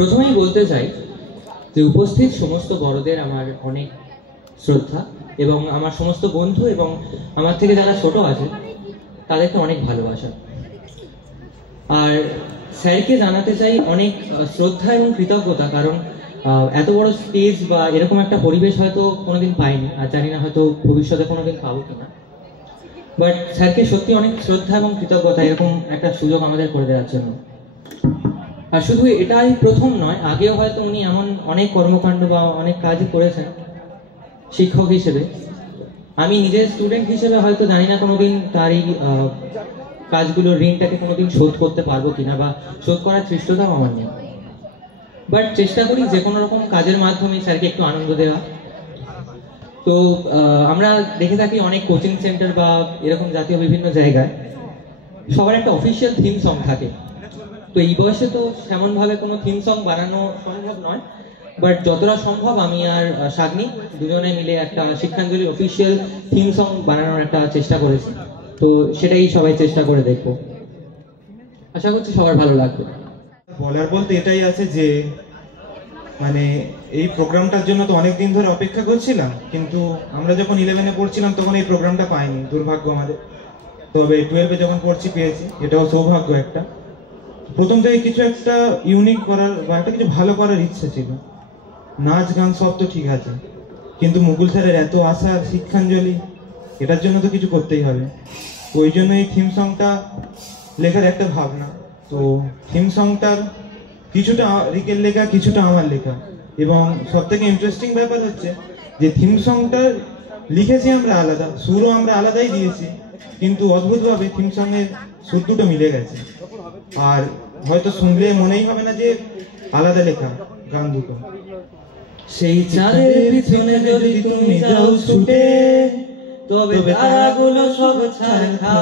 প্রথমেই বলতে চাই যে উপস্থিত সমস্ত বড়দের আমার অনেক শ্রদ্ধা এবং আমার সমস্ত বন্ধু এবং আমার থেকে যারা ছোট আছে তাদেরকে অনেক ভালোবাসা। আর স্যারকে জানাতে চাই অনেক শ্রদ্ধা এবং কৃতজ্ঞতা, কারণ এত বড় স্টেজ বা এরকম একটা পরিবেশ হয়তো কোনোদিন পাইনি, আর জানি না হয়তো ভবিষ্যতে কোনোদিন পাবো কিনা। বাট স্যারকে সত্যি অনেক শ্রদ্ধা এবং কৃতজ্ঞতা এরকম একটা সুযোগ আমাদের করে দেওয়ার জন্য। আর শুধু এটাই প্রথম নয়, আগেও হয়তো উনি এমন অনেক কর্মকাণ্ড বা অনেক কাজই করেছেন শিক্ষক হিসেবে। আমি নিজের স্টুডেন্ট হিসেবে হয়তো জানি না কোনোদিন তার এই কাজগুলোর ঋণটাকে কোনোদিন শোধ করতে পারবো কিনা, বা শোধ করার চেষ্টাটাও আমার নেই। বাট চেষ্টা করি যে কোনো রকম কাজের মাধ্যমে স্যারকে একটু আনন্দ দেওয়া। তো আমরা দেখে থাকি অনেক কোচিং সেন্টার বা এরকম জাতীয় বিভিন্ন জায়গায় সবার একটা অফিসিয়াল থিম সং থাকে। তো এই বয়সে তো তেমনভাবে কোনো থিম সং বানানো সম্ভব নয়, বাট যতটা সম্ভব আমি আর শাগ্নি দুজনে মিলে একটা শিক্ষাঞ্জলি অফিসিয়াল থিম সং বানানোর একটা চেষ্টা করেছি। তো সেটাই সবাই চেষ্টা করে দেখবো, আশা করছি সবার ভালো লাগবে। বলার বলতে এটাই আছে যে মানে এই প্রোগ্রামটার জন্য তো অনেক দিন ধরে অপেক্ষা করছিলাম, কিন্তু আমরা যখন 11-এ পড়ছিলাম তখন এই প্রোগ্রামটা পাইনি, দুর্ভাগ্য আমাদের। তবে 12-এ যখন পড়ছি পেয়েছি, এটাও সৌভাগ্য একটা। প্রথম থেকে কিছু একটা ইউনিক করার বা একটা কিছু ভালো করার ইচ্ছা ছিল। নাচ গান সব তো ঠিক আছে, কিন্তু মুকুল স্যারের এত আশা শিক্ষাঞ্জলি, এটার জন্য তো কিছু করতেই হবে। ওই জন্য এই থিম সংটা লেখার একটা ভাবনা। তো থিম সংটার কিছুটা রিকের লেখা, কিছুটা আমার লেখা। এবং সব থেকে ইন্টারেস্টিং ব্যাপার হচ্ছে যে থিম সংটা লিখেছি আমরা আলাদা, সুরও আমরা আলাদাই দিয়েছি, কিন্তু অদ্ভুতভাবে থিম সঙ্গের সুর দুটো মিলে গেছে। আর হয়তো শুনলে মনেই হবে না যে আলাদা লেখা গান দুটো। সেই চাঁদের পিছনে যদি তুমি যাও ছুটে, তবে তারাগুলো সব ছারখা।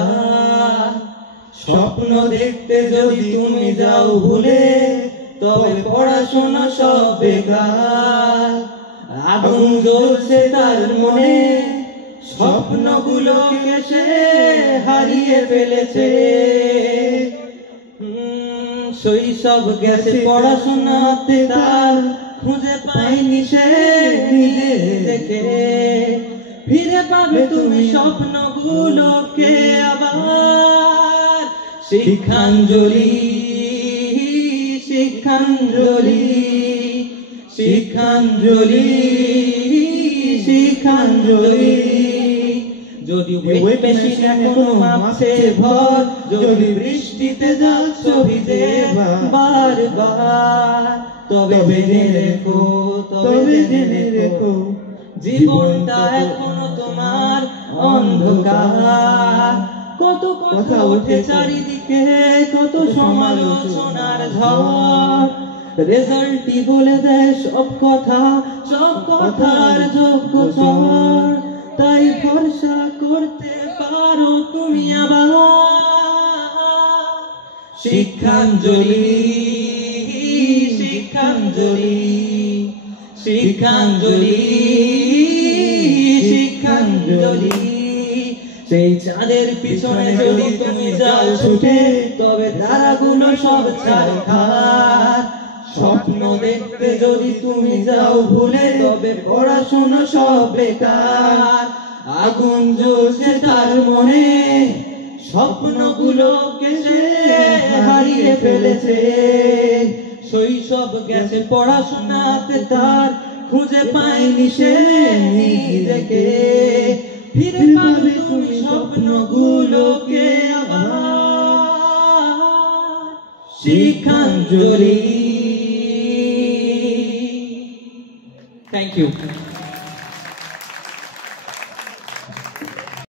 স্বপ্ন দেখতে যদি তুমি যাও ভুলে, তবে পড়াশোনা সব বেকার। আগুন জ্বলছে তার মনে, স্বপ্নগুলোকে সে হারিয়ে ফেলেছে। শৈশব গেছে পড়াশোনাতে তার, খুঁজে পাইনি সে নিজেকে। ফিরে পাবে তুমি স্বপ্নগুলোকে আবার। শিক্ষাঞ্জলি, শিক্ষাঞ্জলি, শিক্ষাঞ্জলি, শিক্ষাঞ্জলি। যদি ওয়েট মেশিন এখনো মাপছে ভর, যদি বৃষ্টিতে যাচ্ছ ভিজে বারবার, তবে জেনে রেখো, তবে জেনে রেখো, জীবনটা এখনো তোমার অন্ধকার। কত কথা ওঠে চারিদিকে, কত সমালোচনার ঝড়। রেজাল্টই বলে দেয় সব কথা, সব কথার যোগ্য চর। তাই ভরসা করতে পারো তুমি আবার। শিক্ষাঞ্জলি, শিক্ষাঞ্জলি, শিক্ষাঞ্জলি, শিক্ষাঞ্জলি। সেই চাঁদের পিছনে যদি তুমি যাও ছুটে, তবে তারাগুলো সব ছারখার। স্বপ্ন দেখতে যদি তুমি যাও ভুলে, তবে পড়াশোনা সব বেকার। আগুন জ্বলছে তার মনে, স্বপ্নগুলোকে সে হারিয়ে ফেলেছে। শৈশব গেছে পড়াশোনাতে তার, খুঁজে পাইনি সে নিজেকে। ফিরে পাবে তুমি স্বপ্নগুলোকে আবার। শিক্ষাঞ্জলি। Thank you.